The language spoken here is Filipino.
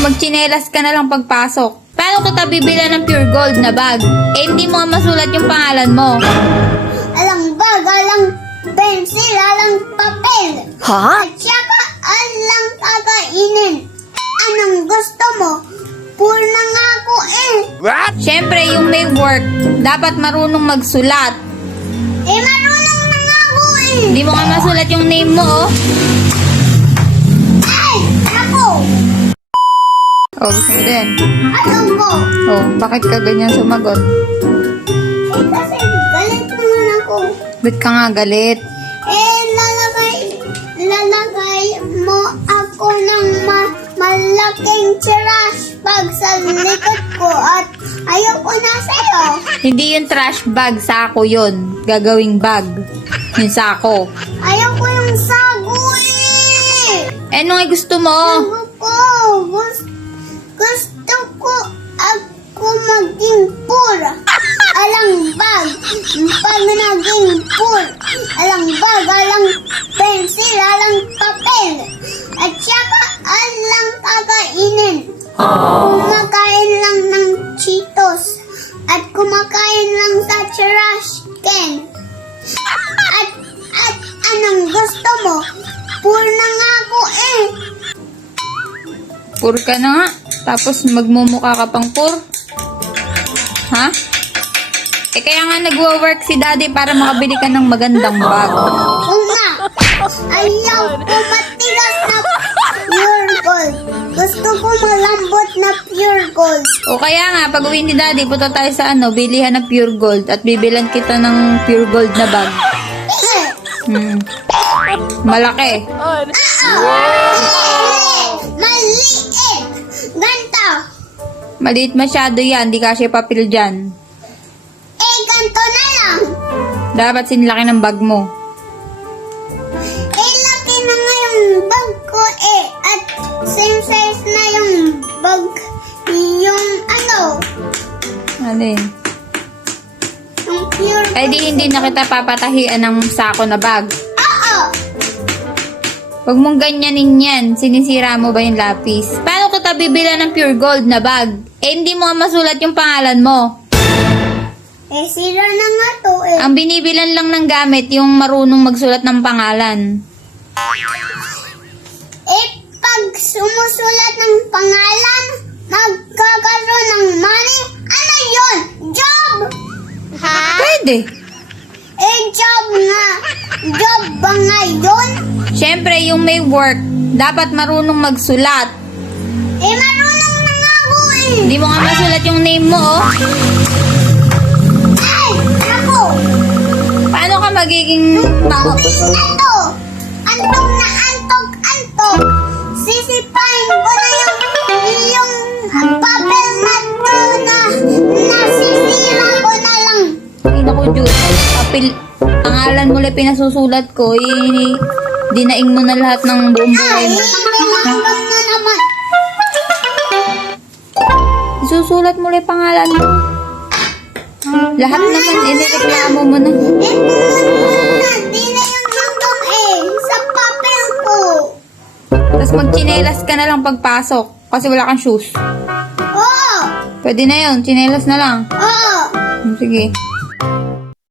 magtsinelas ka na lang pagpasok. Paano kita bibilan ng pure gold na bag? Eh, hindi mo masulat yung pangalan mo. Alang bag, alang pencil, alang papel. Ha? At saka alang kakainin. Anong gusto mo? Poor na nga ako eh. Siyempre, yung may work, dapat marunong magsulat. Eh, marunong na nga ako eh. Hindi mo nga masulat yung name mo, oh. Ay, ako. Oh, gusto mo din. Ano ko? Oh, bakit ka ganyan sumagot? Eh, kasi galit naman ako. Ba't ka nga galit? Eh, lalagay mo ako ng malaking trash bag sa likod ko at ayoko na sa'yo. Hindi yung trash bag, sako yun. Gagawing bag. Yung sako. Ayoko yung sago eh. Eh, ano nga gusto mo? Sago ko. Gusto ko ako maging poor. Alang bag. Pag naging poor. Alang bag, alang pencil, alang papel. At saka alang kakainin. Kumakain lang ng Cheetos. At kumakain lang sa trash can. At anong gusto mo? Poor na nga ako eh. Pur ka na nga. Tapos magmumukha ka pang pur. Ha? Eh, kaya nga nagwo-work si daddy para makabili ka ng magandang bag. Oo nga. Ayaw ko matigas na pure gold. Gusto ko malambot na pure gold. O kaya nga, pag uwi ni daddy, punta tayo sa bilihan ng pure gold at bibilan kita ng pure gold na bag. Hmm. Malaki. Maliit. Ganto. Maliit masyado yan, di kasi papel dyan. Eh, ganto na lang. Dapat sinlaki ng bag mo. Eh, laki na nga yung bag ko eh. At same size na yung bag. Yung ano? Ano yun? Yung pure Eh di hindi na kita papatahian ng sako na bag. Oo. Huwag mong ganyanin yan. Sinisira mo ba yung lapis? Paano kita bibilan ng pure gold na bag? Eh hindi mo nga masulat yung pangalan mo. Eh, sira na nga to eh. Ang binibilan lang ng gamit yung marunong magsulat ng pangalan. Eh, pag sumusulat ng pangalan, magkakaroon ng money, ano yun? Job! Ha? Pwede. Eh, job nga. Job ba nga yun? Siyempre yung may work, dapat marunong magsulat. Eh, marunong na nga ako eh. Hindi mo nga masulat yung name mo, oh. Ay, ako. Paano ka magiging tao? Ito. Antok na antok. Sisipain ko na yung papel na to na nasisira ko na lang. Ay, naku, Diyos. Pangalan mo lang pinasusulat ko, dinaing mo na lahat ng buong buhay Ay, mo. pinanggang na naman. Isusulat mo lang pangalan mo. Lahat naman, inireklamo mo na. Ito na, di na yung hanggang eh. Sa papel ko. Tapos magchinelas ka na lang pagpasok kasi wala kang shoes. Oo. Pwede na yun, chinelas na lang. Oo. Sige.